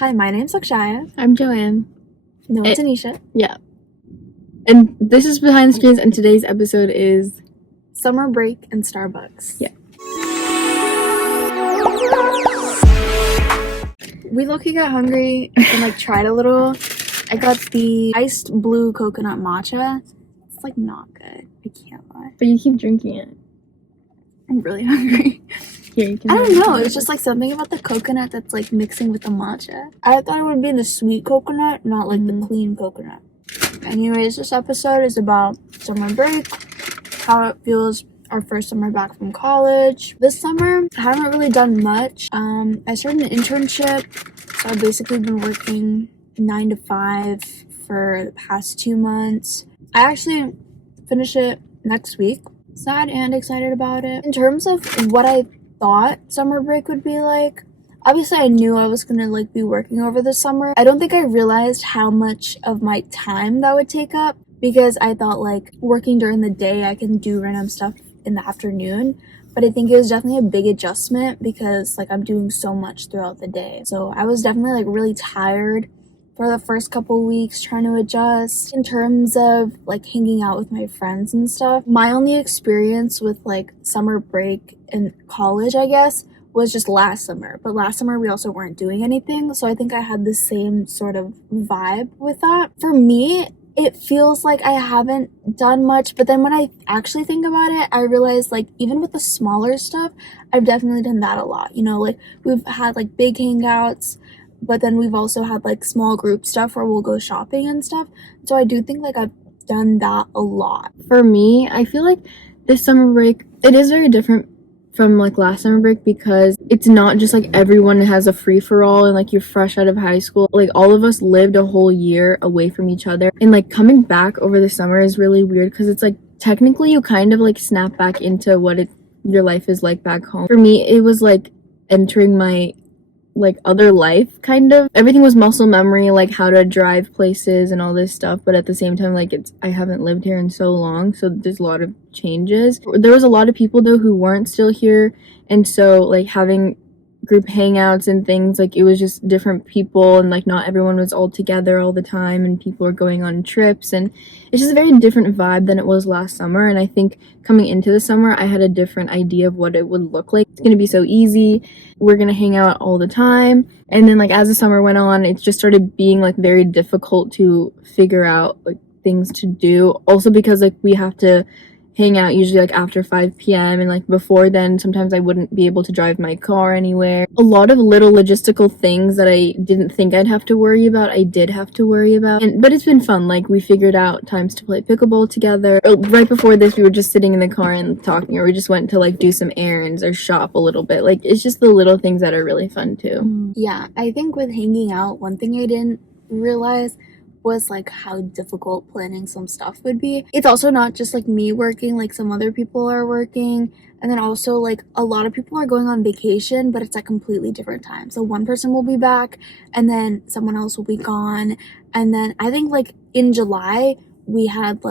Hi, my name's Akshaya. I'm Joanne. No, it's Anisha. Yeah. And this is Behind the Screens, and today's episode is Summer break and Starbucks. Yeah. We low-key got hungry and tried a little. I got the iced blue coconut matcha. It's not good. I can't lie. But you keep drinking it. I'm really hungry. Here, you can I don't know. It's just something about the coconut that's mixing with the matcha. I thought it would be the sweet coconut, not the clean coconut. Anyways, this episode is about summer break, how it feels our first summer back from college. This summer, I haven't really done much. I started an internship, so I've basically been working 9 to 5 for the past 2 months. I actually finish it next week. Sad and excited about it. In terms of what I thought summer break would be like, obviously I knew I was gonna be working over the summer. I don't think I realized how much of my time that would take up, because I thought working during the day I can do random stuff in the afternoon, but I think it was definitely a big adjustment because I'm doing so much throughout the day. So I was definitely really tired for the first couple weeks trying to adjust. In terms of hanging out with my friends and stuff, my only experience with summer break in college, I guess, was just last summer. But last summer we also weren't doing anything, so I think I had the same sort of vibe with that. For me, it feels like I haven't done much, but then when I actually think about it, I realize even with the smaller stuff, I've definitely done that a lot. We've had big hangouts, but then we've also had small group stuff where we'll go shopping and stuff. So I do think I've done that a lot. For me, I feel like this summer break, it is very different from last summer break, because it's not just everyone has a free-for-all and you're fresh out of high school. All of us lived a whole year away from each other, and coming back over the summer is really weird because it's technically you kind of snap back into what your life is back home. For me, it was entering my other life, kind of. Everything was muscle memory, how to drive places and all this stuff, but at the same time I haven't lived here in so long, so there's a lot of changes. There was a lot of people though who weren't still here, and so having group hangouts and things, it was just different people, and not everyone was all together all the time, and people were going on trips, and it's just a very different vibe than it was last summer. And I think coming into the summer I had a different idea of what it would look like. It's gonna be so easy, we're gonna hang out all the time. And then as the summer went on, it just started being very difficult to figure out things to do, also because we have to hang out usually after 5 p.m. and before then sometimes I wouldn't be able to drive my car anywhere. A lot of little logistical things that I didn't think I'd have to worry about, I did have to worry about. But it's been fun. We figured out times to play pickleball together. Right before this we were just sitting in the car and talking, or we just went to do some errands or shop a little bit. It's just the little things that are really fun too. Yeah, I think with hanging out, one thing I didn't realize was how difficult planning some stuff would be. It's also not just me working, some other people are working, and then also a lot of people are going on vacation, but it's at completely different times. So one person will be back and then someone else will be gone, and then I think in July we had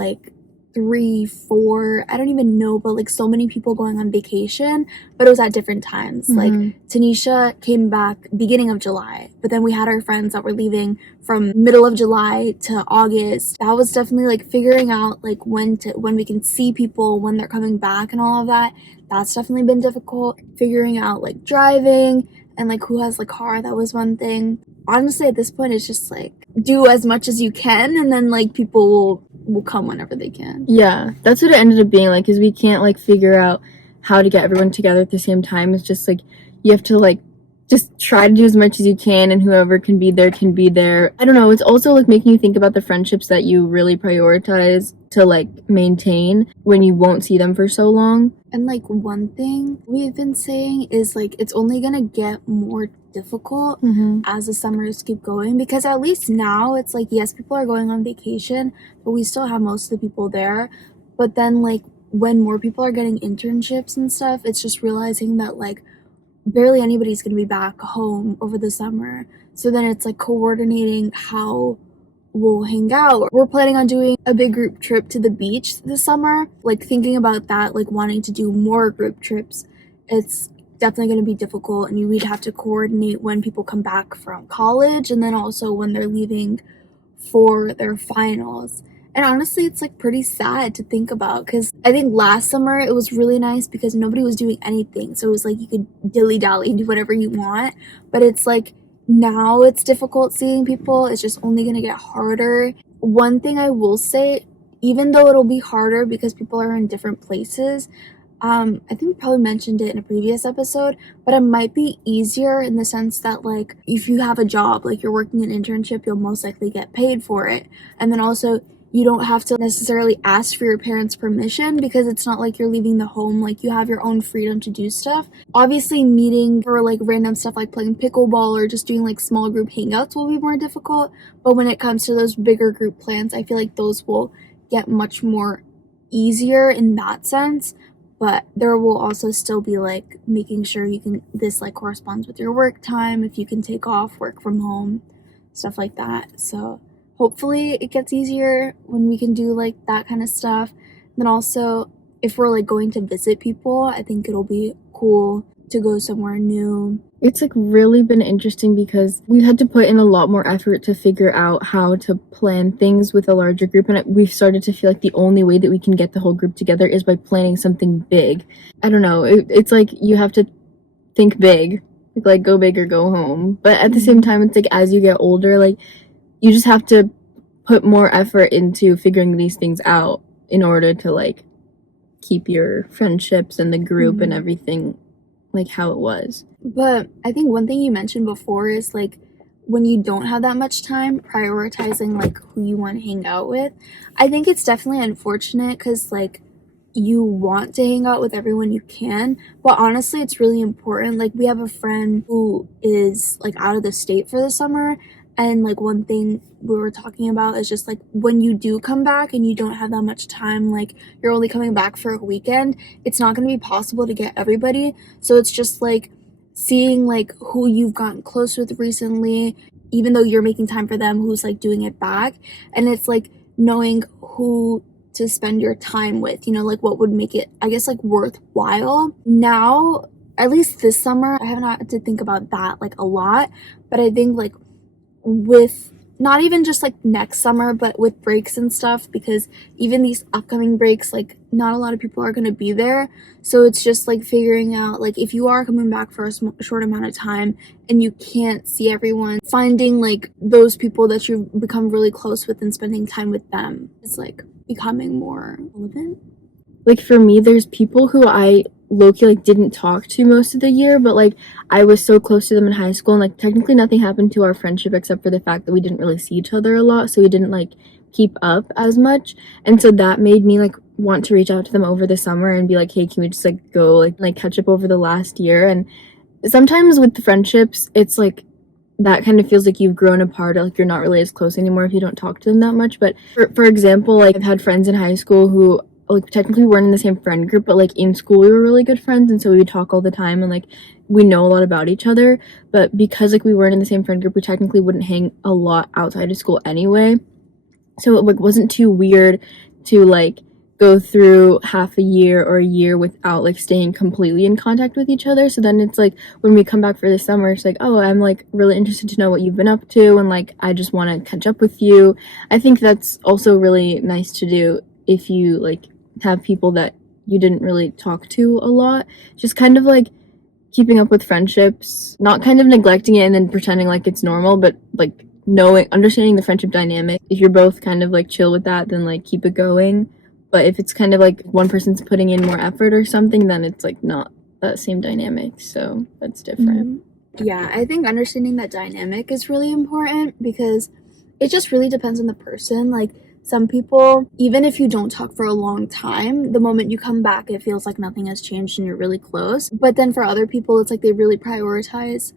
3, 4, I don't even know, but so many people going on vacation, but it was at different times. Tanisha came back beginning of July, but then we had our friends that were leaving from middle of July to August. That was definitely figuring out when we can see people, when they're coming back and all of that. That's definitely been difficult. Figuring out driving and who has the car, that was one thing. Honestly, at this point it's just do as much as you can, and then people will come whenever they can. Yeah, that's what it ended up being because we can't figure out how to get everyone together at the same time. It's just you have to just try to do as much as you can, and whoever can be there can be there. I don't know, it's also making you think about the friendships that you really prioritize to maintain when you won't see them for so long. And one thing we've been saying is it's only gonna get more difficult as the summers keep going, because at least now it's yes, people are going on vacation, but we still have most of the people there. But then when more people are getting internships and stuff, it's just realizing that barely anybody's gonna be back home over the summer. So then it's coordinating how we'll hang out. We're planning on doing a big group trip to the beach this summer. Thinking about that, wanting to do more group trips, it's definitely going to be difficult, and we'd have to coordinate when people come back from college and then also when they're leaving for their finals. And honestly, it's like pretty sad to think about, because I think last summer it was really nice because nobody was doing anything, so it was like you could dilly-dally, do whatever you want. But it's like now it's difficult seeing people. It's just only gonna get harder. One thing I will say, even though it'll be harder because people are in different places, I think we probably mentioned it in a previous episode, but it might be easier in the sense that, like, if you have a job, like you're working an internship, you'll most likely get paid for it. And then also, you don't have to necessarily ask for your parents' permission because it's not like you're leaving the home. Like, you have your own freedom to do stuff. Obviously, meeting for like random stuff like playing pickleball or just doing like small group hangouts will be more difficult. But when it comes to those bigger group plans, I feel like those will get much more easier in that sense. But there will also still be like making sure this like corresponds with your work time, if you can take off, work from home, stuff like that. So hopefully it gets easier when we can do like that kind of stuff. Then also, if we're like going to visit people, I think it'll be cool to go somewhere new. It's like really been interesting because we've had to put in a lot more effort to figure out how to plan things with a larger group, and we've started to feel like the only way that we can get the whole group together is by planning something big. I don't know, it's like you have to think big, like go big or go home. But at the same time, it's like as you get older, like you just have to put more effort into figuring these things out in order to like keep your friendships and the group and everything like how it was. But I think one thing you mentioned before is like when you don't have that much time, prioritizing like who you want to hang out with. I think it's definitely unfortunate because like you want to hang out with everyone you can, but honestly it's really important. Like, we have a friend who is like out of the state for the summer, and like one thing we were talking about is just like when you do come back and you don't have that much time, like you're only coming back for a weekend, it's not going to be possible to get everybody. So it's just like seeing like who you've gotten close with recently, even though you're making time for them, who's like doing it back. And it's like knowing who to spend your time with, you know, like what would make it, I guess, like worthwhile. Now, at least this summer, I haven't had to think about that like a lot, but I think like with not even just like next summer, but with breaks and stuff, because even these upcoming breaks, like not a lot of people are going to be there. So it's just like figuring out, like if you are coming back for a short amount of time and you can't see everyone, finding like those people that you've become really close with and spending time with them is like becoming more relevant. Like for me, there's people who I low-key like didn't talk to most of the year, but like I was so close to them in high school, and like technically nothing happened to our friendship except for the fact that we didn't really see each other a lot, so we didn't like keep up as much. And so that made me like want to reach out to them over the summer and be like, hey, can we just like go like catch up over the last year? And sometimes with the friendships, it's like that kind of feels like you've grown apart, like you're not really as close anymore if you don't talk to them that much. But for example, like I've had friends in high school who like technically weren't in the same friend group, but like in school we were really good friends, and so we would talk all the time, and like we know a lot about each other. But because like we weren't in the same friend group, we technically wouldn't hang a lot outside of school anyway, so it like wasn't too weird to like go through half a year or a year without like staying completely in contact with each other. So then it's like when we come back for the summer, it's like, oh, I'm like really interested to know what you've been up to, and like I just want to catch up with you. I think that's also really nice to do if you like have people that you didn't really talk to a lot, just kind of like keeping up with friendships, not kind of neglecting it and then pretending like it's normal, but like understanding the friendship dynamic. If you're both kind of like chill with that, then like keep it going. But if it's kind of like one person's putting in more effort or something, then it's like not that same dynamic, so that's different. Yeah, I think understanding that dynamic is really important because it just really depends on the person. Like some people, even if you don't talk for a long time, the moment you come back, it feels like nothing has changed and you're really close. But then for other people, it's like they really prioritize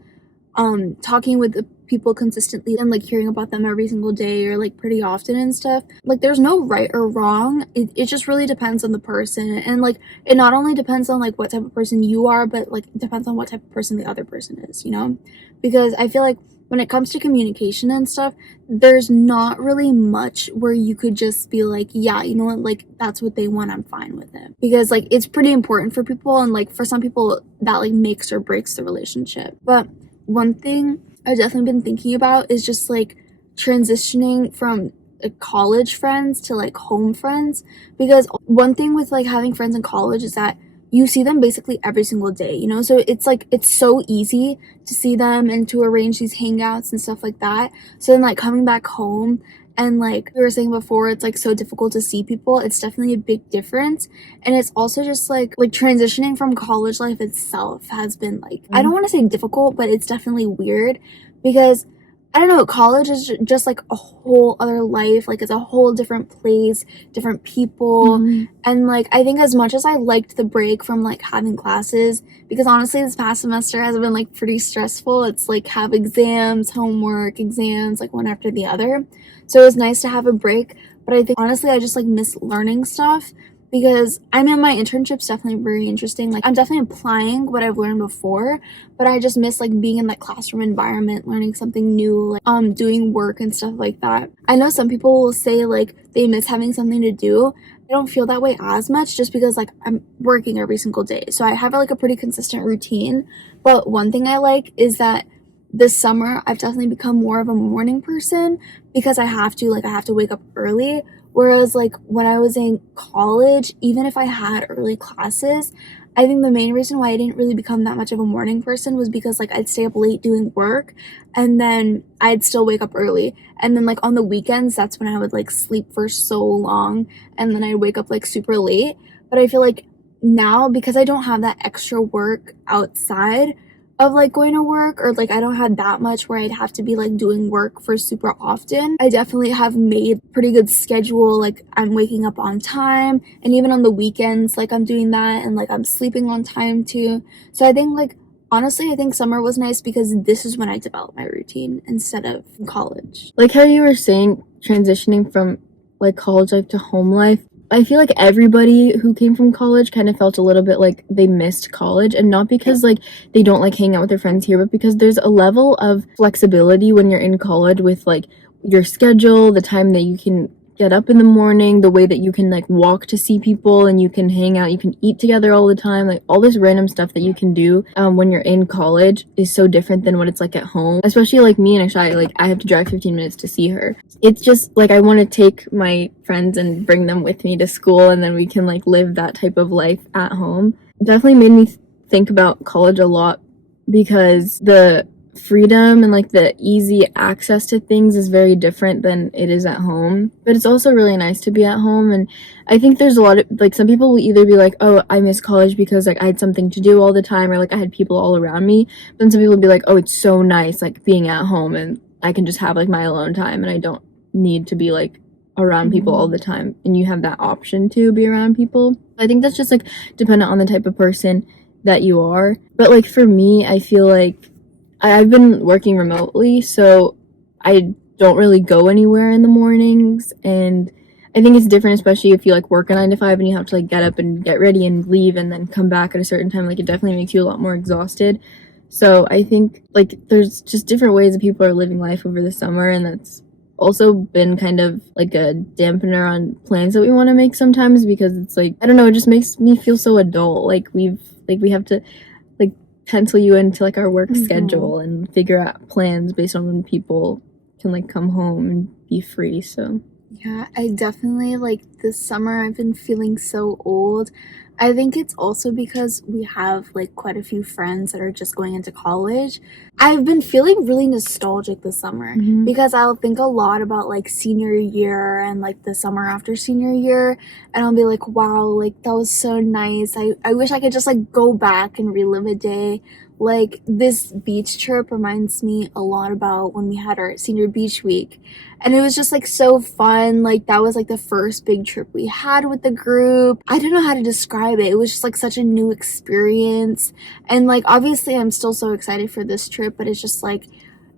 talking with the people consistently and like hearing about them every single day or like pretty often and stuff. Like there's no right or wrong. It just really depends on the person. And like it not only depends on like what type of person you are, but like it depends on what type of person the other person is, you know? Because I feel like when it comes to communication and stuff, there's not really much where you could just be like, yeah, you know what, like, that's what they want, I'm fine with it. Because, like, it's pretty important for people, and, like, for some people, that, like, makes or breaks the relationship. But one thing I've definitely been thinking about is just, like, transitioning from college friends to, like, home friends. Because one thing with, like, having friends in college is that you see them basically every single day, you know? So it's like, it's so easy to see them and to arrange these hangouts and stuff like that. So then, like, coming back home and, like we were saying before, it's like so difficult to see people. It's definitely a big difference. And it's also just like transitioning from college life itself has been like, I don't want to say difficult, but it's definitely weird because I don't know, college is just like a whole other life. Like, it's a whole different place, different people. And, like, I think as much as I liked the break from, like, having classes, because honestly, this past semester has been, like, pretty stressful. It's, like, have exams, homework, exams, like, one after the other. So it was nice to have a break. But I think, honestly, I just, like, miss learning stuff. Because, I mean, my internship's definitely very interesting. Like, I'm definitely applying what I've learned before, but I just miss, like, being in that classroom environment, learning something new, like, doing work and stuff like that. I know some people will say, like, they miss having something to do. I don't feel that way as much just because, like, I'm working every single day. So I have, like, a pretty consistent routine. But one thing I like is that this summer, I've definitely become more of a morning person because I have to wake up early. Whereas, like, when I was in college, even if I had early classes, I think the main reason why I didn't really become that much of a morning person was because, like, I'd stay up late doing work, and then I'd still wake up early. And then, like, on the weekends, that's when I would, like, sleep for so long, and then I'd wake up, like, super late. But I feel like now, because I don't have that extra work outside of, like, going to work, or, like, I don't have that much where I'd have to be, like, doing work for super often, I definitely have made pretty good schedule. Like, I'm waking up on time, and even on the weekends, like, I'm doing that, and, like, I'm sleeping on time too. So I think, like, honestly, I think summer was nice because this is when I developed my routine instead of college. Like how you were saying, transitioning from, like, college life to home life, I feel like everybody who came from college kind of felt a little bit like they missed college, and not because, like, they don't like hanging out with their friends here, but because there's a level of flexibility when you're in college with, like, your schedule, the time that you can get up in the morning, the way that you can, like, walk to see people and you can hang out, you can eat together all the time. Like, all this random stuff that you can do when you're in college is so different than what it's like at home. Especially, like, me and Akshaya, like, I have to drive 15 minutes to see her. It's just like I want to take my friends and bring them with me to school, and then we can, like, live that type of life at home. It definitely made me think about college a lot because the freedom and, like, the easy access to things is very different than it is at home. But it's also really nice to be at home, and I think there's a lot of, like, some people will either be like, oh, I miss college because, like, I had something to do all the time, or, like, I had people all around me. But then some people will be like, oh, it's so nice, like, being at home and I can just have, like, my alone time and I don't need to be, like, around people all the time, and you have that option to be around people. I think that's just, like, dependent on the type of person that you are. But, like, for me, I feel like I've been working remotely, so I don't really go anywhere in the mornings, and I think it's different, especially if you, like, work a 9 to 5 and you have to, like, get up and get ready and leave and then come back at a certain time. Like, it definitely makes you a lot more exhausted. So I think, like, there's just different ways that people are living life over the summer, and that's also been kind of like a dampener on plans that we want to make sometimes, because it's like, I don't know, it just makes me feel so adult. Like, we have to, like, pencil you into, like, our work schedule and figure out plans based on when people can, like, come home and be free. So yeah, I definitely, like, this summer I've been feeling so old. I think it's also because we have, like, quite a few friends that are just going into college. I've been feeling really nostalgic this summer because I'll think a lot about, like, senior year and, like, the summer after senior year, and I'll be like, wow, like, that was so nice. I wish I could just, like, go back and relive a day. Like, this beach trip reminds me a lot about when we had our senior beach week, and it was just, like, so fun. Like, that was, like, the first big trip we had with the group. I don't know how to describe it. It was just, like, such a new experience, and, like, obviously I'm still so excited for this trip, but it's just, like,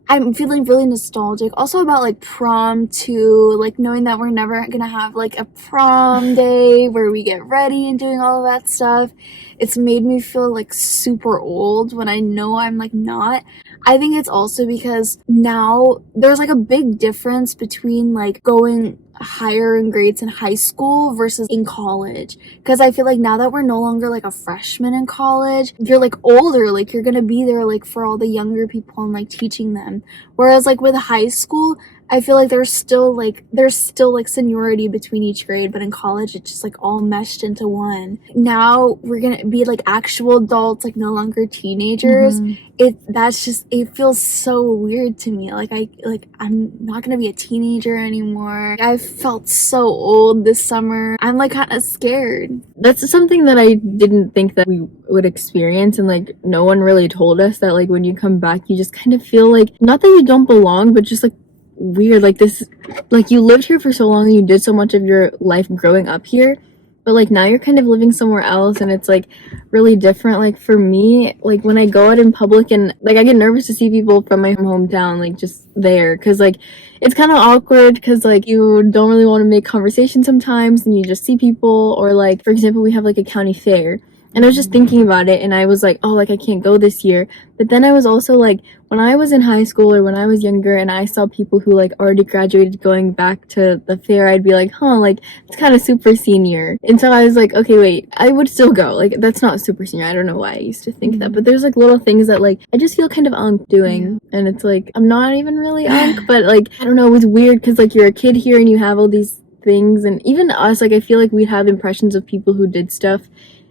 I'm feeling really nostalgic. Also about, like, prom too, like, knowing that we're never gonna have, like, a prom day where we get ready and doing all of that stuff. It's made me feel, like, super old when I know I'm, like, not. I think it's also because now there's like a big difference between like going higher in grades in high school versus in college, because I feel like now that we're no longer like a freshman in college, you're like older, like you're gonna be there like for all the younger people and like teaching them, whereas like with high school I feel like there's still like seniority between each grade, but in college it's just like all meshed into one. Now we're gonna be like actual adults, like no longer teenagers. It feels so weird to me. I'm not gonna be a teenager anymore. I felt so old this summer. I'm like kind of scared. That's something that I didn't think that we would experience, and like no one really told us that like when you come back you just kind of feel like, not that you don't belong, but just like weird, like this, like you lived here for so long and you did so much of your life growing up here, but like now you're kind of living somewhere else and it's like really different. Like for me, like when I go out in public and like I get nervous to see people from my hometown like just there, because like it's kind of awkward, because like you don't really want to make conversation sometimes and you just see people. Or like for example, we have like a county fair, and I was just thinking about it and I was like, oh, like I can't go this year. But then I was also like, when I was in high school or when I was younger and I saw people who like already graduated going back to the fair, I'd be like, huh, like it's kind of super senior. And so I was like, okay, wait, I would still go. Like that's not super senior. I don't know why I used to think that, but there's like little things that like I just feel kind of unk doing. And it's like, I'm not even really unk, but like, I don't know, it was weird because like you're a kid here and you have all these things. And even us, like I feel like we'd have impressions of people who did stuff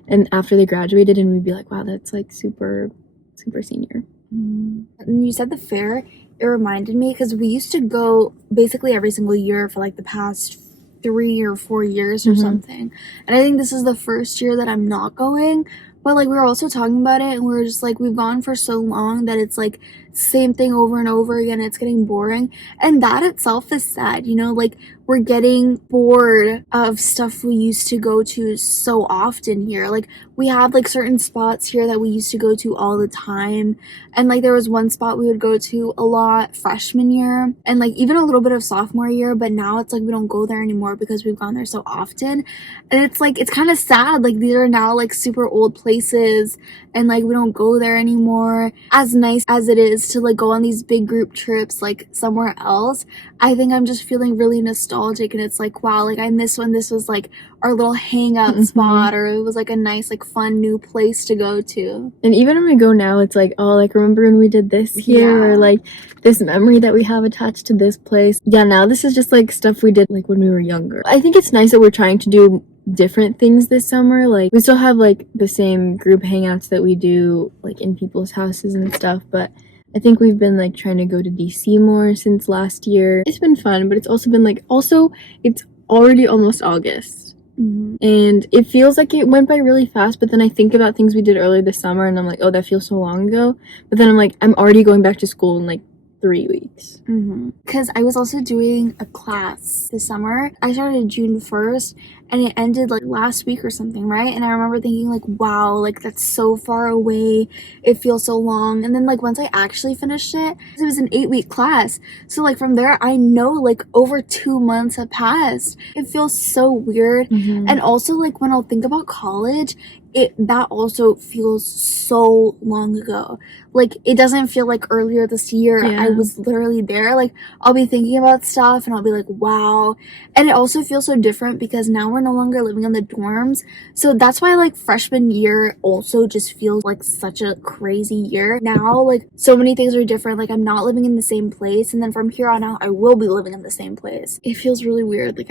and after they graduated, and we'd be like, wow, that's like super senior. And you said the fair, it reminded me, because we used to go basically every single year for like the past 3 or 4 years or something. And I think this is the first year that I'm not going. But like we were also talking about it and we were just like, we've gone for so long that it's like same thing over and over again. It's getting boring. And that itself is sad, you know, like we're getting bored of stuff we used to go to so often here. Like we have like certain spots here that we used to go to all the time. And like there was one spot we would go to a lot freshman year and like even a little bit of sophomore year, but now it's like we don't go there anymore because we've gone there so often. And it's like, it's kind of sad. Like these are now like super old places and like we don't go there anymore. As nice as it is to like go on these big group trips like somewhere else, I think I'm just feeling really nostalgic, and it's like, wow, like I miss when this was like our little hangout spot, or it was like a nice like fun new place to go to. And even when we go now, it's like, oh, like remember when we did this here, or like this memory that we have attached to this place. Yeah, now this is just like stuff we did like when we were younger. I think it's nice that we're trying to do different things this summer. Like we still have like the same group hangouts that we do like in people's houses and stuff, but I think we've been like trying to go to DC more since last year. It's been fun, but it's also been like, it's already almost August. And it feels like it went by really fast, but then I think about things we did earlier this summer and I'm like, oh, that feels so long ago. But then I'm like, I'm already going back to school in like 3 weeks. Because I was also doing a class this summer. I started June 1st and it ended like last week or something, right? And I remember thinking like, wow, like that's so far away. It feels so long. And then like once I actually finished it was an 8-week class. So like from there, I know like over 2 months have passed. It feels so weird. And also like when I'll think about college, that also feels so long ago. Like it doesn't feel like earlier this year. I was literally there. Like I'll be thinking about stuff and I'll be like, wow. And it also feels so different because now we're no longer living in the dorms. So that's why like freshman year also just feels like such a crazy year. Now like so many things are different. Like I'm not living in the same place, and then from here on out I will be living in the same place. It feels really weird. Like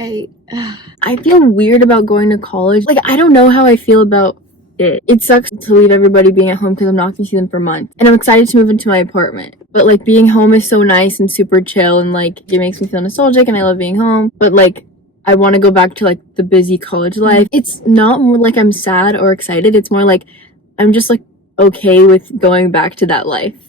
I feel weird about going to college. Like I don't know how I feel about it sucks to leave everybody being at home because I'm not gonna see them for months, and I'm excited to move into my apartment. But like being home is so nice and super chill, and like it makes me feel nostalgic, and I love being home. But like I want to go back to like the busy college life. It's not more like I'm sad or excited. It's more like I'm just like okay with going back to that life.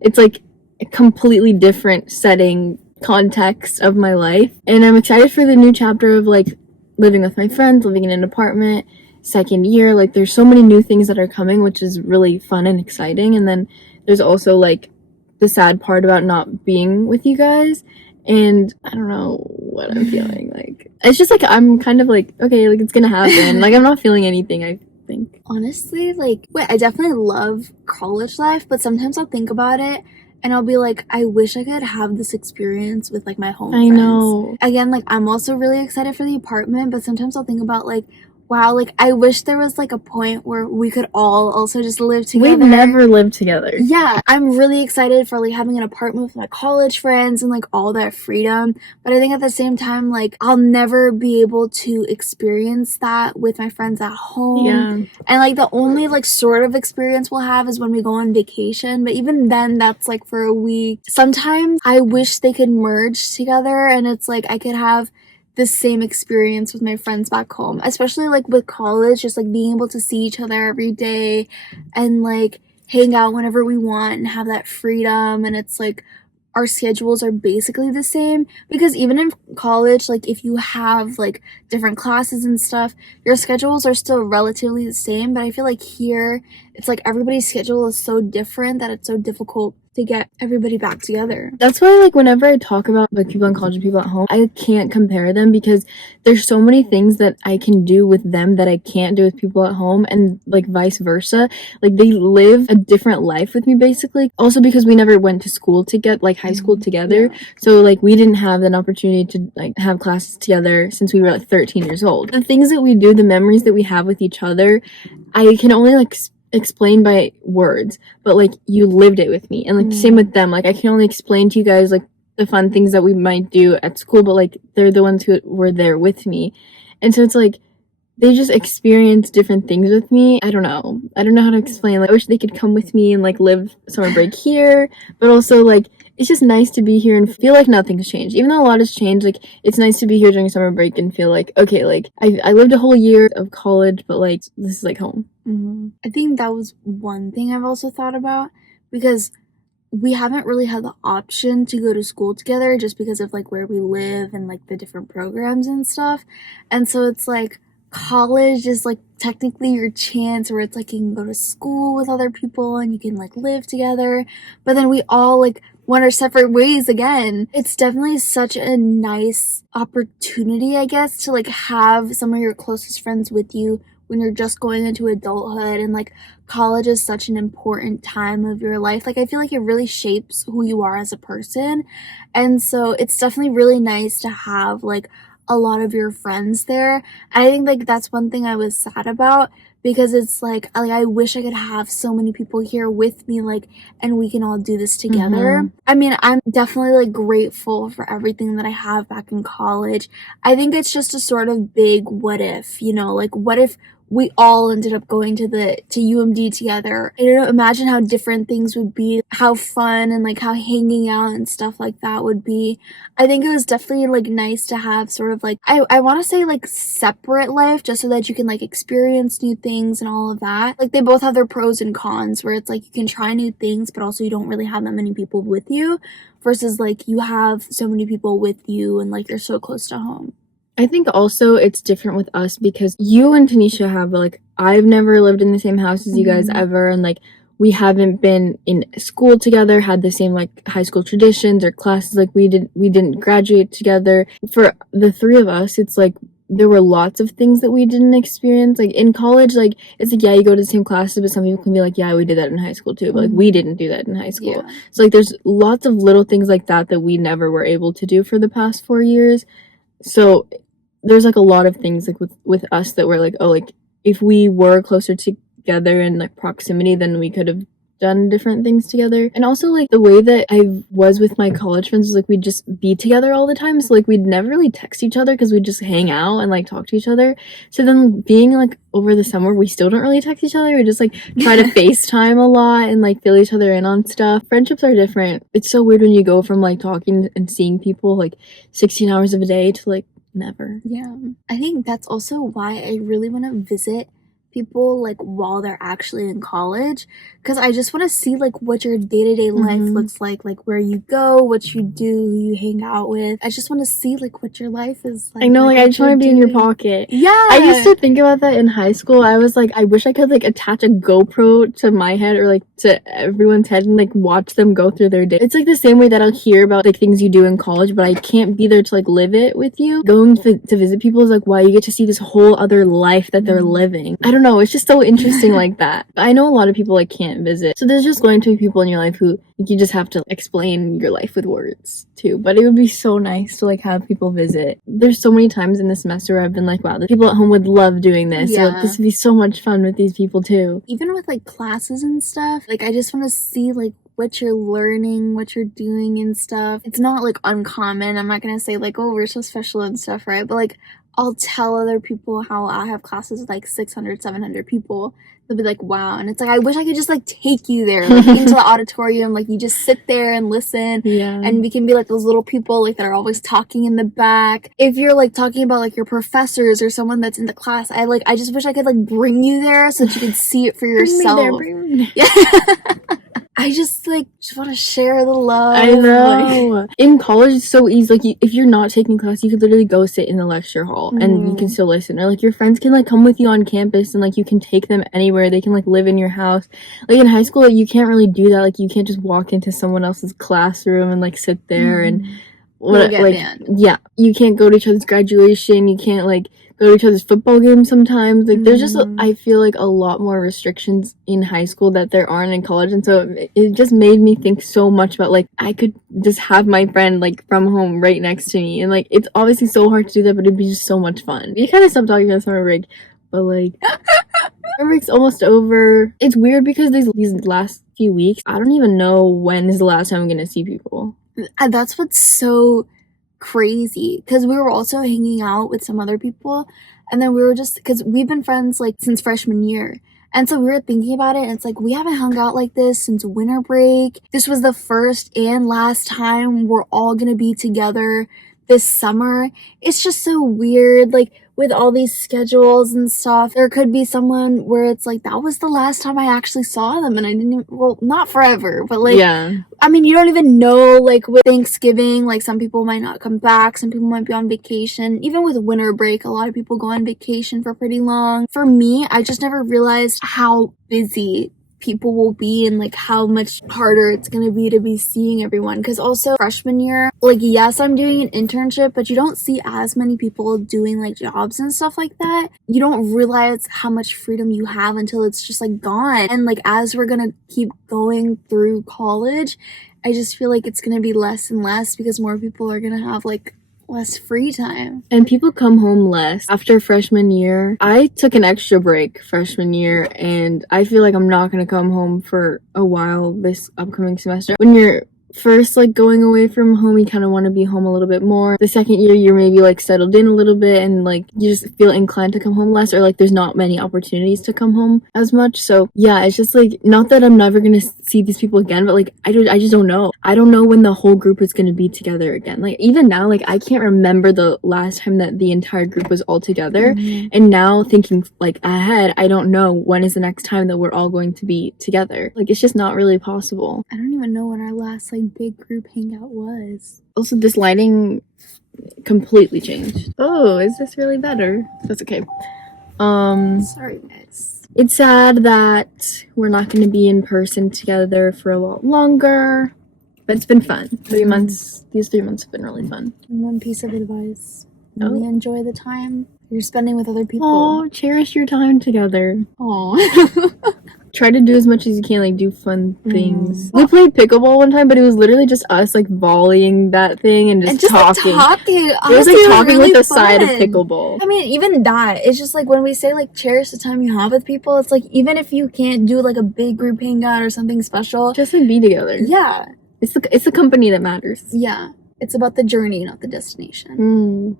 It's like a completely different setting, context of my life, and I'm excited for the new chapter of like living with my friends, living in an apartment. Second year, like there's so many new things that are coming, which is really fun and exciting. And then there's also like the sad part about not being with you guys, and I don't know what I'm feeling. Like it's just like I'm kind of like, okay, like it's gonna happen. Like I'm not feeling anything. think? Honestly, like, wait, I definitely love college life, but sometimes I'll think about it and I'll be like, I wish I could have this experience with like my home I friends. know. Again, like, I'm also really excited for the apartment, but sometimes I'll think about like, wow, like, I wish there was like a point where we could all also just live together. We've never lived together. Yeah, I'm really excited for like having an apartment with my college friends and like all that freedom. But I think at the same time, like, I'll never be able to experience that with my friends at home. Yeah. And like the only like sort of experience we'll have is when we go on vacation. But even then, that's like for a week. Sometimes I wish they could merge together and it's like I could have the same experience with my friends back home, especially like with college, just like being able to see each other every day and like hang out whenever we want and have that freedom. And it's like our schedules are basically the same, because even in college, like if you have like different classes and stuff, your schedules are still relatively the same. But I feel like here it's like everybody's schedule is so different that it's so difficult to get everybody back together. That's why, like, whenever I talk about like people in college and people at home, I can't compare them because there's so many things that I can do with them that I can't do with people at home, and like vice versa. Like, they live a different life with me basically. Also because we never went to school to get like high school together. Yeah. So like we didn't have an opportunity to like have classes together since we were like 13 years old. The things that we do, the memories that we have with each other, I can only like explain by words, but like you lived it with me. And like same with them, like I can only explain to you guys like the fun things that we might do at school, but like they're the ones who were there with me. And so it's like they just experience different things with me. I don't know how to explain. Like, I wish they could come with me and like live summer break here, but also like it's just nice to be here and feel like nothing's changed. Even though a lot has changed, like it's nice to be here during summer break and feel like, okay, like I lived a whole year of college, but like this is like home. I think that was one thing I've also thought about, because we haven't really had the option to go to school together just because of like where we live and like the different programs and stuff. And so it's like college is like technically your chance where it's like you can go to school with other people and you can like live together, but then we all like went our separate ways again. It's definitely such a nice opportunity, I guess, to like have some of your closest friends with you when you're just going into adulthood. And like college is such an important time of your life. Like I feel like it really shapes who you are as a person. And so it's definitely really nice to have like a lot of your friends there. And I think like that's one thing I was sad about, because it's like I wish I could have so many people here with me, like, and we can all do this together. I mean, I'm definitely like grateful for everything that I have back in college. I think it's just a sort of big what if, you know, like what if we all ended up going to UMD together. I don't know, imagine how different things would be, how fun and like how hanging out and stuff like that would be. I think it was definitely like nice to have sort of like, I want to say like separate life, just so that you can like experience new things and all of that. Like they both have their pros and cons, where it's like you can try new things, but also you don't really have that many people with you, versus like you have so many people with you and like you're so close to home. I think also it's different with us because you and Tanisha have like, I've never lived in the same house as you guys ever, and like we haven't been in school together, had the same like high school traditions or classes. Like we didn't graduate together. For the three of us, it's like there were lots of things that we didn't experience. Like in college, like it's like, yeah, you go to the same classes, but some people can be like, yeah, we did that in high school too, but like we didn't do that in high school. Yeah. So like there's lots of little things like that we never were able to do for the past 4 years. So there's like a lot of things like with us that were like, oh, like if we were closer together in like proximity, then we could have done different things together. And also like the way that I was with my college friends was like we'd just be together all the time, so like we'd never really text each other because we'd just hang out and like talk to each other. So then being like over the summer, we still don't really text each other. We just like try to FaceTime a lot and like fill each other in on stuff. Friendships are different. It's so weird when you go from like talking and seeing people like 16 hours of a day to like never. Yeah, I think that's also why I really want to visit people like while they're actually in college, because I just want to see like what your day-to-day life looks like where you go, what you do, who you hang out with. I just want to see like what your life is like. I know, like I just want to be in your pocket. Yeah, I used to think about that in high school. I was like, I wish I could like attach a GoPro to my head or like to everyone's head and like watch them go through their day. It's like the same way that I'll hear about like things you do in college, but I can't be there to like live it with you. Going to visit people is like, wow, you get to see this whole other life that they're living. I don't don't know, it's just so interesting like that. I know a lot of people like can't visit, so there's just going to be people in your life who you just have to explain your life with words too. But it would be so nice to like have people visit. There's so many times in the semester where I've been like, wow, the people at home would love doing this. Yeah. So this would be so much fun with these people too. Even with like classes and stuff, like I just want to see like what you're learning, what you're doing and stuff. It's not like uncommon. I'm not gonna say like, oh, we're so special and stuff, right? But like I'll tell other people how I have classes with like 600, 700 people. They'll be like, wow. And it's like, I wish I could just like take you there, like into the auditorium. Like you just sit there and listen. Yeah. And we can be like those little people like that are always talking in the back. If you're like talking about like your professors or someone that's in the class, I just wish I could like bring you there so that you could see it for yourself. Bring me there. Yeah. I just want to share the love. I know. In college, it's so easy. Like, if you're not taking class, you could literally go sit in the lecture hall and you can still listen. Or, like, your friends can, like, come with you on campus and, like, you can take them anywhere. They can, like, live in your house. Like, in high school, like, you can't really do that. Like, you can't just walk into someone else's classroom and, like, sit there and... Yeah, you can't go to each other's graduation. You can't, like, go to each other's football games sometimes. Like, there's just, I feel like, a lot more restrictions in high school that there aren't in college. And so it just made me think so much about, like, I could just have my friend, like, from home right next to me. And, like, it's obviously so hard to do that, but it'd be just so much fun. You kind of stopped talking about summer break, but, like, summer break's almost over. It's weird because these last few weeks, I don't even know when is the last time I'm gonna see people. That's what's so crazy, because we were also hanging out with some other people, and then we were just, because we've been friends like since freshman year, and so we were thinking about it, and it's like we haven't hung out like this since winter break. This was the first and last time we're all gonna be together this summer. It's just so weird, like with all these schedules and stuff. There could be someone where it's like that was the last time I actually saw them, and I didn't even, well, not forever, but like, yeah, I mean, you don't even know, like with Thanksgiving, like some people might not come back, some people might be on vacation. Even with winter break, a lot of people go on vacation for pretty long. For me, I just never realized how busy people will be and like how much harder it's gonna be to be seeing everyone. Because also freshman year, like, yes, I'm doing an internship, but you don't see as many people doing like jobs and stuff like that. You don't realize how much freedom you have until it's just like gone. And like as we're gonna keep going through college, I just feel like it's gonna be less and less because more people are gonna have like less free time. And people come home less after freshman year. I took an extra break freshman year, and I feel like I'm not gonna come home for a while this upcoming semester. When you're first like going away from home, you kind of want to be home a little bit more. The second year, you're maybe like settled in a little bit and like you just feel inclined to come home less, or like there's not many opportunities to come home as much. So yeah, it's just like, not that I'm never gonna see these people again, but like I just don't know. I don't know when the whole group is gonna be together again. Like even now, like I can't remember the last time that the entire group was all together. And now thinking like ahead, I don't know when is the next time that we're all going to be together. Like it's just not really possible. I don't even know when our last like big group hangout was. Also, this lighting completely changed. Oh, is this really better? That's okay. Sorry guys. It's sad that we're not going to be in person together for a lot longer, but it's been fun. 3 months. These 3 months have been really fun. One piece of advice: really enjoy the time you're spending with other people. Oh, cherish your time together. Oh. Try to do as much as you can, like do fun things. We played pickleball one time, but it was literally just us like volleying that thing and just talking. It was like talking really with the fun. side of pickleball. I mean, even that, it's just like when we say like cherish the time you have with people, it's like even if you can't do like a big group hangout or something special, just like be together. Yeah. It's the company that matters. Yeah. It's about the journey, not the destination.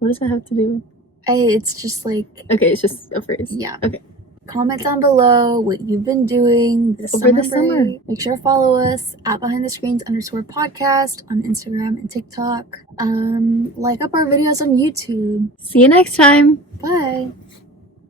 What does that have to do? It's just like... Okay, it's just a phrase. Yeah. Okay. Comment down below what you've been doing over the summer. Make sure to follow us at BehindTheScreens_podcast on Instagram and TikTok. Like up our videos on YouTube. See you next time. Bye.